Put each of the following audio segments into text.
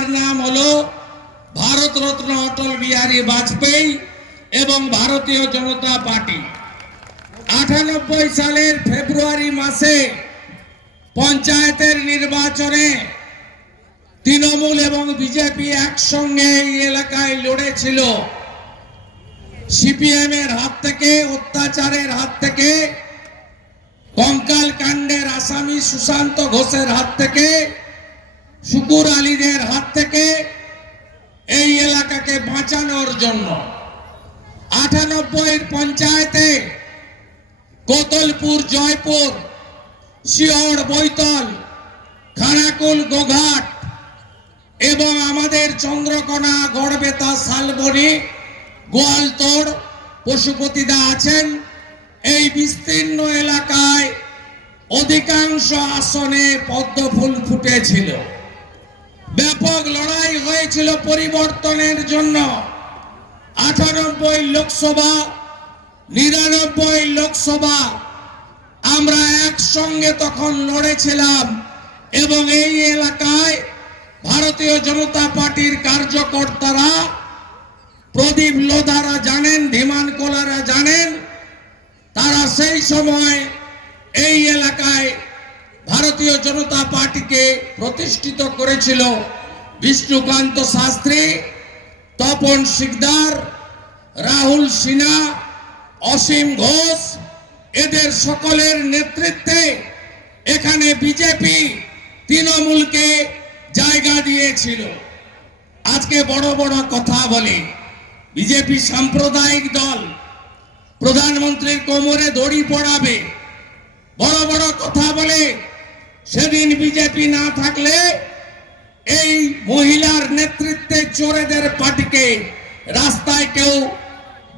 যার নাম হলো ভারতরত্ন অটল বিহারী বাজপেয়ী এবং ভারতীয় জনতা পার্টি। আটানব্বই সালের ফেব্রুয়ারি মাসে পঞ্চায়েতের নির্বাচনে তৃণমূল এবং বিজেপি একসঙ্গে এই এলাকায় লড়েছিল। সিপিএম এর হাত থেকে, অত্যাচারের হাত থেকে কঙ্কাল কাণ্ডের আসামি সুশান্ত ঘোষের হাত থেকে শুকুর আলীদের হাত থেকে এই এলাকাকে বাঁচানোর জন্য আটানব্বই পঞ্চায়েতে কোতলপুর জয়পুর, শিওর, বৈতল, খানাকুল, গোঘাট এবং আমাদের চন্দ্রকোনা, গড়বেতা, শালবনি গোয়ালতোড় পশুপতিদা আছেন। এই বিস্তীর্ণ এলাকায় অধিকাংশ আসনে পদ্ম ফুল ফুটেছিল। ব্যাপক লড়াই হয়েছিল পরিবর্তনের জন্য। আটানব্বই লোকসভা, নিরানব্বই লোকসভা, আমরা একসঙ্গে তখন লড়েছিলাম এবং এই এলাকায় ভারতীয় জনতা পার্টির কার্যকর্তারা, প্রদীপ লোধারা জানেন, ধীমান কোলারা জানেন, তারা সেই সময় এই এলাকায় ভারতীয় জনতা পার্টিকে প্রতিষ্ঠিত করেছিল বিষ্ণুকান্ত শাস্ত্রী, তপন শিকদার, রাহুল সিনহা, অসীম ঘোষ। এদের সকলের নেতৃত্বে এখানে বিজেপি তৃণমূলকে জায়গা দিয়েছিল। আজকে বড় বড় কথা বলে, বিজেপি সাম্প্রদায়িক দল প্রধানমন্ত্রীর কোমরে দড়ি পড়াবে বড় বড় কথা বলে সেদিন বিজেপি না থাকলে এই মহিলার নেতৃত্বে চোরেদের পার্টিকে রাস্তায় কেউ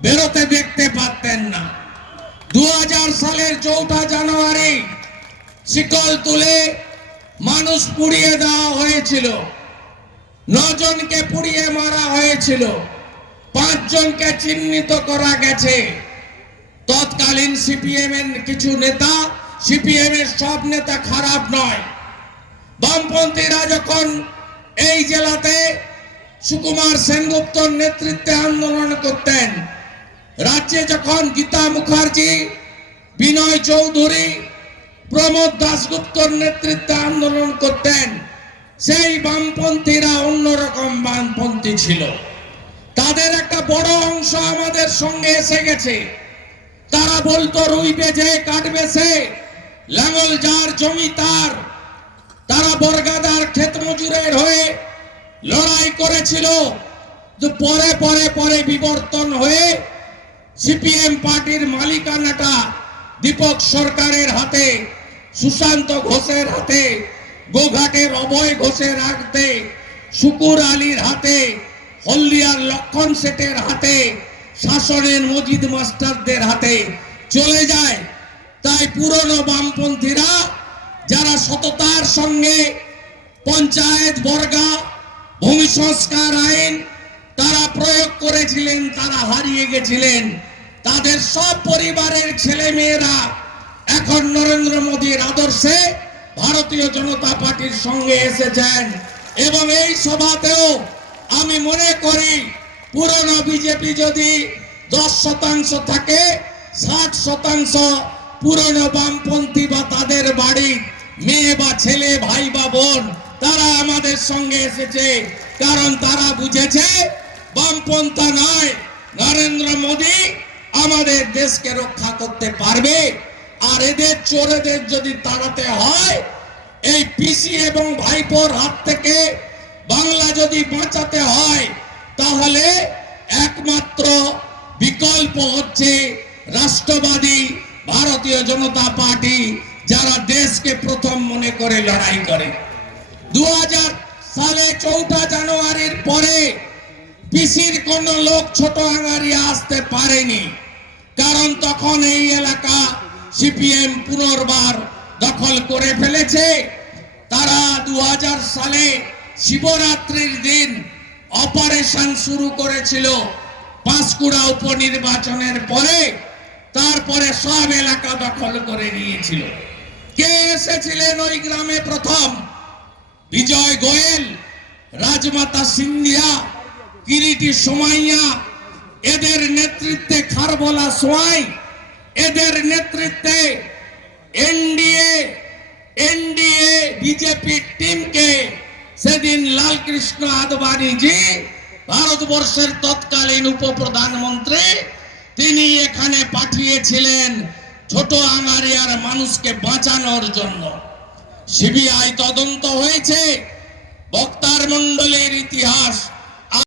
বেরোতে দেখতে পারতেন না। দু হাজার সালের চৌঠা জানুয়ারি শিকল তুলে মানুষ পুড়িয়ে দেওয়া হয়েছিল। নজনকে পুড়িয়ে মারা হয়েছিল। পাঁচজনকে চিহ্নিত করা গেছে। তৎকালীন সিপিএম এর কিছু নেতা সিপিএম এর সব নেতা খারাপ নয়। বামপন্থীরা যখন এই জেলাতে সুকুমার সেনগুপ্তর নেতৃত্বে আন্দোলন করতেন, রাজ্যে যখন গীতা মুখার্জি, বিনয় চৌধুরী, প্রমোদ দাশগুপ্তর নেতৃত্বে আন্দোলন করতেন, সেই বামপন্থীরা অন্যরকম বামপন্থী ছিল। তাদের একটা বড় অংশ আমাদের সঙ্গে এসে গেছে। তারা বলতো, রুইবে যে, কাটবে সে। লাঙল যার জমি তার, তারা বর্গাদার ক্ষেত মজুরের হয়ে লড়াই করেছিল। পরে পরে পরে বিবর্তন হয়ে সিপিএম পার্টির মালিকানাটা দীপক সরকারের হাতে, সুশান্ত ঘোষের হাতে, গোঘাটের অভয় ঘোষের হাতে, শুকুর আলীর হাতে, হলদিয়ার লক্ষণ শেঠের হাতে, শাসনের মজিদ মাস্টারদের হাতে চলে যায়। তাই পুরনো বামপন্থীরা যারা সততার সঙ্গে পঞ্চায়েত বর্গা, ভূমি সংস্কার আইন তারা প্রয়োগ করেছিলেন, তারা হারিয়ে গেছিলেন। তাদের সব পরিবারের ছেলে মেয়েরা এখন নরেন্দ্র মোদীর আদর্শে ভারতীয় জনতা পার্টির সঙ্গে এসেছেন। এবং এই সভাতেও আমি মনে করি, পুরনো বিজেপি যদি দশ শতাংশ থাকে, ষাট শতাংশ পুরনো বামপন্থী বা তাদের বাড়ির মেয়ে বা ছেলে, ভাই বা বোন, তারা আমাদের সঙ্গে এসেছে। কারণ তারা বুঝেছে, বামপন্থা নয়, নরেন্দ্র মোদী আমাদের দেশকে রক্ষা করতে পারবে। আর এদের চোরেদের যদি তাড়াতে হয়, এই পিসি এবং ভাইপোর হাত থেকে বাংলা যদি বাঁচাতে হয়, তাহলে একমাত্র বিকল্প হচ্ছে রাষ্ট্রবাদী ভারতীয় জনতা পার্টি যারা দেশকে প্রথম মনে করে লড়াই করে। দু হাজার সালে চৌঠা জানুয়ারির পরে পিসির কোন লোক ছোট আঙারিয়া আসতে পারেনি। কারণ তখন এই এলাকা সিপিএম পুনর্বার দখল করে ফেলেছে। তারা দু হাজার সালে শিবরাত্রির দিন অপারেশন শুরু করেছিল। পাঁশকুড়া উপনির্বাচনের পরে তারপরে সব এলাকা দখল করে নিয়েছিল। কে এসেছিলেন ওই গ্রামে প্রথম? বিজয় গোয়েল, রাজমাতা সিন্ধিয়া, কিরিটি সোমাইয়া, এদের নেতৃত্বে খারবলা সোয়াই, এদের নেতৃত্বে এনডিএ এনডিএ বিজেপি টিমকে সেদিন লালকৃষ্ণ আদবানিজি ভারতবর্ষের তৎকালীন উপপ্রধানমন্ত্রী তিনি এখানে পাঠিয়েছিলেন ছোট আঙারিয়ার মানুষকে বাঁচানোর জন্য। সিবিআই তদন্ত হয়েছে। বক্তার মণ্ডলের ইতিহাস